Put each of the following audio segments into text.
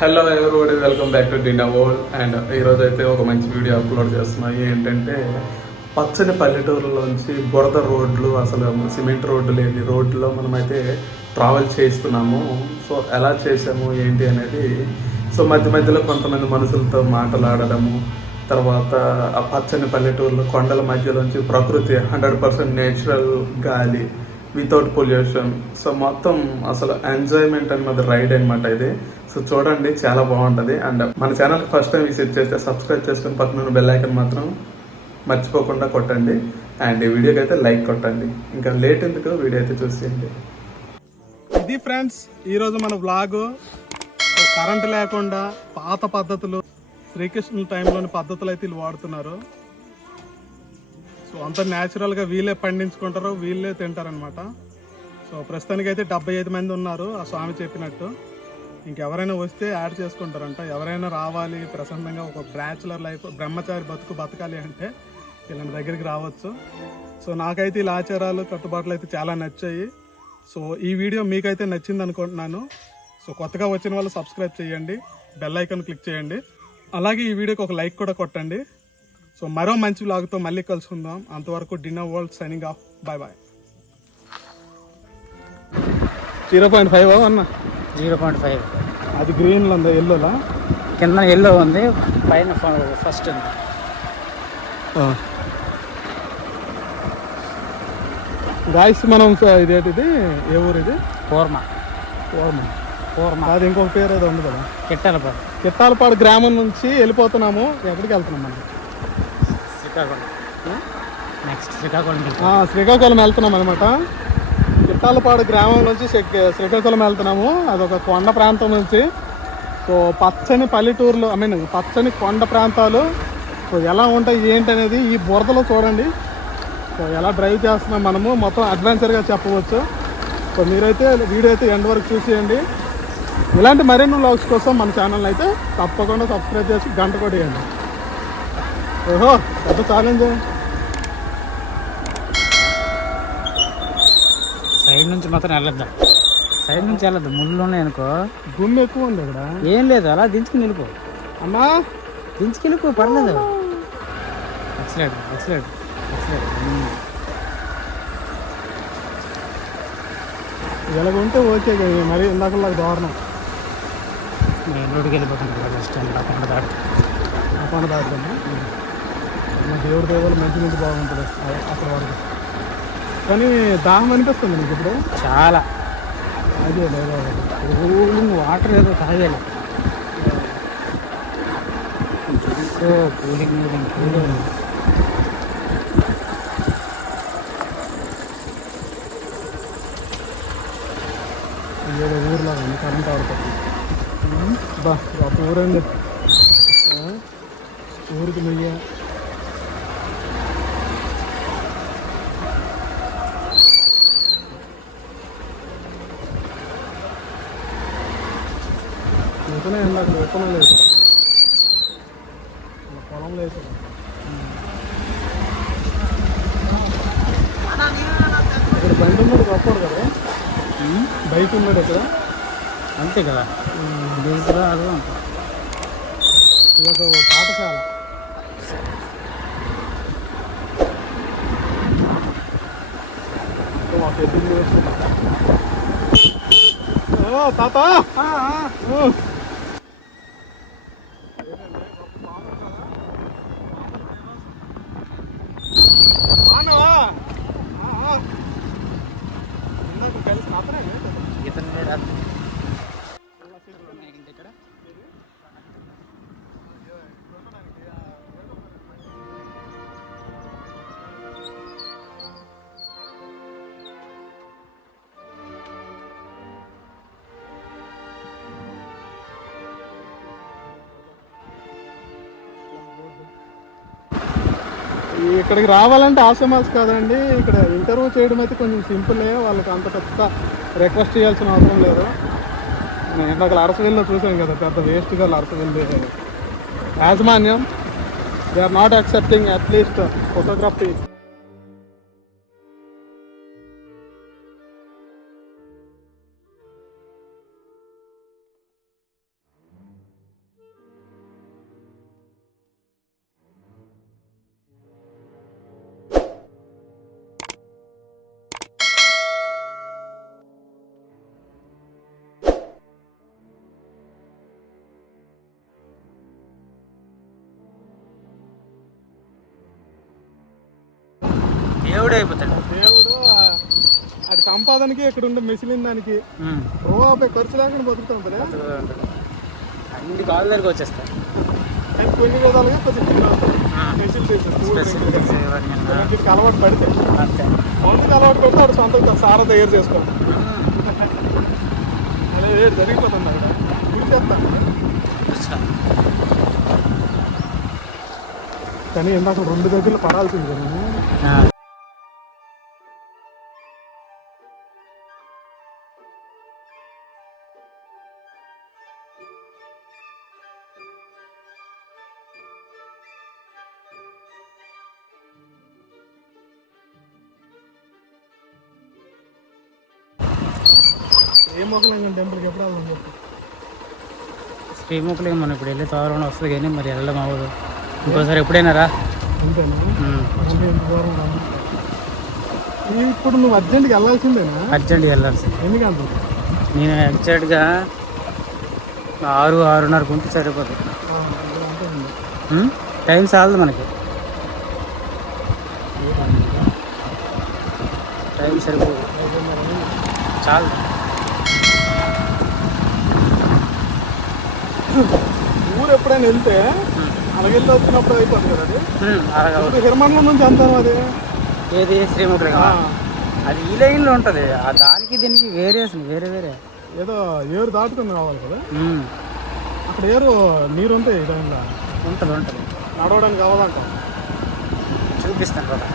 Hello everybody, welcome back to Dinna world. And ఈరోజు అయితే ఒక మంచి వీడియో అప్లోడ్ చేస్తున్నాయి. ఏంటంటే పచ్చని పల్లెటూరులోంచి బురద రోడ్లు, అసలు సిమెంట్ రోడ్డు లేని రోడ్లో మనమైతే ట్రావెల్ చేస్తున్నాము. సో ఎలా చేసాము ఏంటి అనేది, సో మధ్య మధ్యలో కొంతమంది మనుషులతో మాట్లాడడము, తర్వాత ఆ పచ్చని పల్లెటూరులో కొండల మధ్యలోంచి ప్రకృతి 100% నేచురల్ గాలి వితౌట్ పొల్యూషన్. సో మొత్తం అసలు ఎంజాయ్మెంట్ అనమాట, రైడ్ అనమాట ఇది. సో చూడండి, చాలా బాగుంటుంది. అండ్ మన ఛానల్ ఫస్ట్ టైం విజిట్ చేస్తే సబ్స్క్రైబ్ చేసుకుని పక్కన బెల్ ఐకాన్ మాత్రం మర్చిపోకుండా కొట్టండి. అండ్ ఈ వీడియోకి అయితే లైక్ కొట్టండి. ఇంకా లేట్ ఎందుకు, వీడియో అయితే చూసేయండి. ఇది ఫ్రెండ్స్ ఈరోజు మన వ్లాగ్. కరెంట్ లేకుండా పాత పద్ధతులు, శ్రీకృష్ణుల టైంలోని పద్ధతులు అయితే వీళ్ళు వాడుతున్నారు. సో అంత న్యాచురల్గా వీళ్ళే పండించుకుంటారు, వీళ్ళే తింటారనమాట. సో ప్రస్తుతానికి అయితే 75 మంది ఉన్నారు ఆ స్వామి చెప్పినట్టు. ఇంకెవరైనా వస్తే యాడ్ చేసుకుంటారంట. ఎవరైనా రావాలి ప్రశాంతంగా ఒక బ్యాచులర్ లైఫ్, బ్రహ్మచారి బతకాలి అంటే ఇలాంటి దగ్గరికి రావచ్చు. సో నాకైతే ఇలా ఆచారాలు కట్టుబాట్లు అయితే చాలా నచ్చాయి. సో ఈ వీడియో మీకైతే నచ్చింది అనుకుంటున్నాను. సో కొత్తగా వచ్చిన వాళ్ళు సబ్స్క్రైబ్ చేయండి, బెల్ ఐకాన్ క్లిక్ చేయండి, అలాగే ఈ వీడియోకి ఒక లైక్ కూడా కొట్టండి. సో మరో మంచి వ్లాగ్తో మళ్ళీ కలుసుకుందాం. అంతవరకు Dinna world signing off. Bye bye. 0.5 అన్న, 0.5. అది గ్రీన్లో ఉంది, ఎల్లోలా కింద ఎల్లో ఉంది, పైన ఫస్ట్ ఉంది. గాయస్ మనం ఇదేంటిది, ఏ ఊరు ఇది? కూర్మా. అది ఇంకొక పేరు ఏదో ఉంది కదా, కిట్టాలపాడు గ్రామం నుంచి వెళ్ళిపోతున్నాము. ఎక్కడికి వెళ్తున్నాం మనం? శ్రీకాకుళం వెళ్తున్నాం అనమాట. కిట్టాలపాడు గ్రామం నుంచి శ్రీకాకుళం వెళ్తున్నాము. అదొక కొండ ప్రాంతం నుంచి. సో పచ్చని పల్లెటూరులో, పచ్చని కొండ ప్రాంతాలు. సో ఎలా ఉంటాయి ఏంటి అనేది ఈ బురదలో చూడండి. సో ఎలా డ్రైవ్ చేస్తున్నాం మనము, మొత్తం అడ్వెంచర్గా చెప్పవచ్చు. సో మీరైతే వీడియో అయితే ఎండ్ వరకు చూసేయండి. ఇలాంటి మరిన్ని వ్లాగ్స్ కోసం మన ఛానల్ అయితే తప్పకుండా సబ్స్క్రైబ్ చేసి గంట కొట్టేయండి. ఓహో పెద్ద ఛాలెంజ్. సైడ్ నుంచి మాత్రం వెళ్ళొద్దు, ముళ్ళు ఉన్నాయి అనుకో. గుమ్మి ఎక్కువ ఉంది ఇక్కడ. ఏం లేదు, అలా దించుకుని వెళ్ళిపో అమ్మా, దించుకెళ్ళిపో, పర్లేదు. ఎక్సలెంట్. ఎలాగుంటే ఓకే, మరి ఇందాకలా దారుణం. నేను రోడ్డుకి వెళ్ళిపోతున్నాను ఫస్ట్ టైం. కొండ దాటుతాను. దేవుడి దేవుడు మంచి బాగుంటుంది అక్కడ వరకు. కానీ దాహం అనిపిస్తుంది నీకు ఇప్పుడు చాలా. అదే లేదా, కూలింగ్ వాటర్ ఏదో తాగాలి. కూలింగ్ ఏదో ఊర్లో ఉంది, కరెంట్ ఆడుతుంది. ఒక ఊరండి, ఊరికి మెయ్య. ఇంకనే అక్కడ విత్తనాలు వేసారు, పొలంలో వేసారు. ఇక్కడ బండి ఉన్నాడు గొప్పడు కదా, బైక్ ఉన్నాడు ఇక్కడ. అంతే కదా, డీజిల్ అది అంతే. ఇదొక పాఠశాల. మాకు ఎద్దులు వేస్తున్నా తాత. కలిసి అతనే ఇక్కడ ఇక్కడికి రావాలంటే ఆశమాస్ కాదండి. ఇక్కడ ఇంటర్వ్యూ చేయడం అయితే కొంచెం సింపులే, వాళ్ళకి అంత పెద్ద రిక్వెస్ట్ చేయాల్సిన అవసరం లేదు. నేను ఇందాక అరసవెల్లిలో చూసాను కదా, పెద్ద వేస్ట్గా అరసవెల్లి యాజమాన్యం, they are not accepting at least photography. దేవుడే అయిపోతాడు. దేవుడు అది సంపాదనకి ఇక్కడ ఉండే మెసిలిన దానికి రూపాయి ఖర్చు లేకుండా బతుకుతాం కదా. అన్ని కాళ్ళ దగ్గరికి వచ్చేస్తాయి. కొన్ని విధాలుగా కొంచెం అలవాటు పడితే అంతే. మందుకు అలవాటు పెడితే వాడు సొంతంగా సారా తయారు చేసుకోవాలి. అలా జరిగిపోతుంది అక్కడ గురి చేస్తాను. కానీ ఇందాక 2 గదులు పడాల్సింది కదా. ఏ మొక్కలంగా టెంపుల్కి ఎప్పుడు వెళ్దాం చెప్పు. శ్రీముఖలింగం మనం ఇప్పుడు వెళ్ళే త్వరలో వస్తుంది కానీ మరి వెళ్ళడం అవ్వదు. ఇంకోసారి ఎప్పుడైనా రా. అంతేనా? ఇప్పుడు నువ్వు అర్జెంట్గా వెళ్ళాల్సిందేనా? అర్జెంట్గా వెళ్ళాల్సింది. ఎందుకంటే నేను ఎగ్జాక్ట్గా 6-6:30 గుంపు సరిపోతుంది. టైం చాలదు మనకి, టైం సరిపోదు, చాలు. ఊరు ఎప్పుడైనా వెళ్తే అలాగెళ్ళి వచ్చినప్పుడు అయిపోతుంది కదా అది. హిరమండలం నుంచి అంటాం అది ఏది శ్రీముఖలింగం, అది ఈ లైన్లో ఉంటుంది. ఆ దానికి దీనికి వేరియేషన్ వేరే వేరే. ఏదో ఏరు దాటుకుని రావాలి కదా అక్కడ. ఏరు నీరు ఉంటే ఈ టైంలో ఉంటుంది ఉంటుంది. నడవడానికి కావాలంట. చూపిస్తాను కదా.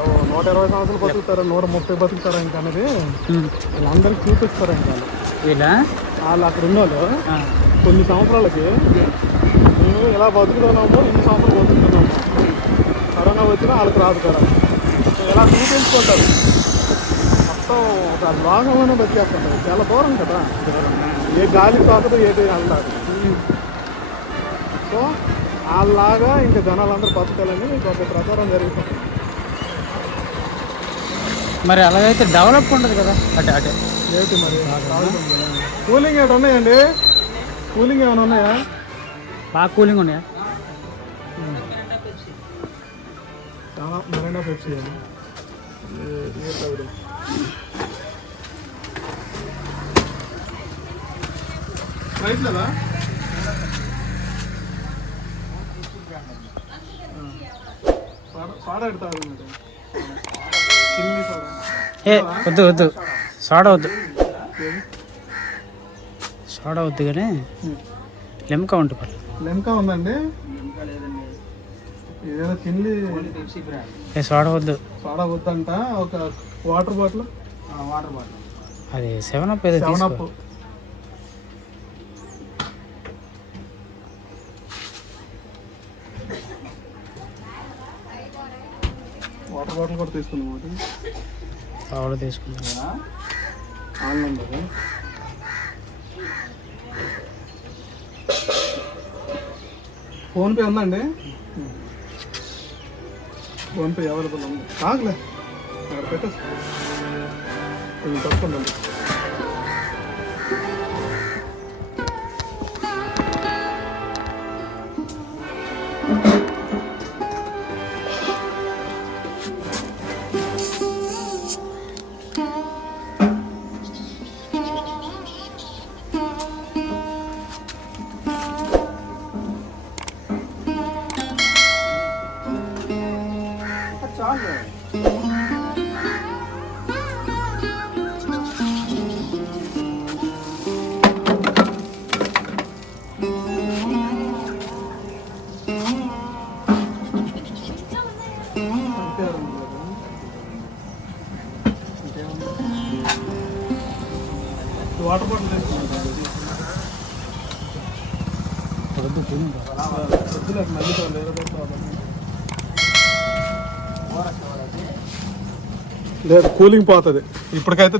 అలా 120 సంవత్సరాలు బతుకుతారా, 130 బతుకుతారా ఇంకా అనేది వీళ్ళందరికీ చూపిస్తారా ఇంకా. వాళ్ళు అక్కడ ఉన్నోళ్ళు కొన్ని సంవత్సరాలకి మేము ఇలా బతుకుతున్నాము, ఇన్ని సంవత్సరాలు బతుకుతున్నాము, కరోనా వచ్చినా వాళ్ళకి రాదు కదా, ఇలా చూపించుకుంటారు. మొత్తం ఒక భాగంలోనే బతికేస్తుంటారు. చాలా దూరం కదా, ఏ గాలి తాకదు ఏది వెళ్తారు. సో వాళ్ళలాగా ఇంకా జనాలందరూ బతకాలని ఒక ప్రచారం జరుగుతుంది. మరి అలాగైతే డెవలప్ ఉండదు కదా. అటే అటే ఏంటి మరి కూలింగ్ ఏమైనా ఉన్నాయండి? కూలింగ్ ఏమైనా ఉన్నాయా? బాగా కూలింగ్ ఉన్నాయా? చాలా మరైనా పెప్సీ రైట్ కదా. సోడా ఎడతాడు చిన్ని సోడా. ఏ వద్దు వద్దు, సోడా వద్దు, సోడా వద్దు కానీ లెమ్కా ఉంటుంది. లెమ్కా ఉందండి. ఏదైనా చిన్ని సోడా వద్దు. సోడా వద్దంట. ఒక వాటర్ బాటిల్ అది 7-Up ఏదో 7-Up. వాటర్ బాటిల్ కూడా తీసుకుందాం. ఒకటి సోడా తీసుకుందాం. ఆన్లైన్ కదా. ఫోన్పే ఉందండి. ఫోన్పే అవైలబుల్ ఉంది. కాగలే అక్కడ పెట్టేసి కొంచెం తక్కువండి. చాలు. వాటర్ బాటిల్ లేదు, కూలింగ్ పోతుంది ఇప్పటికైతే.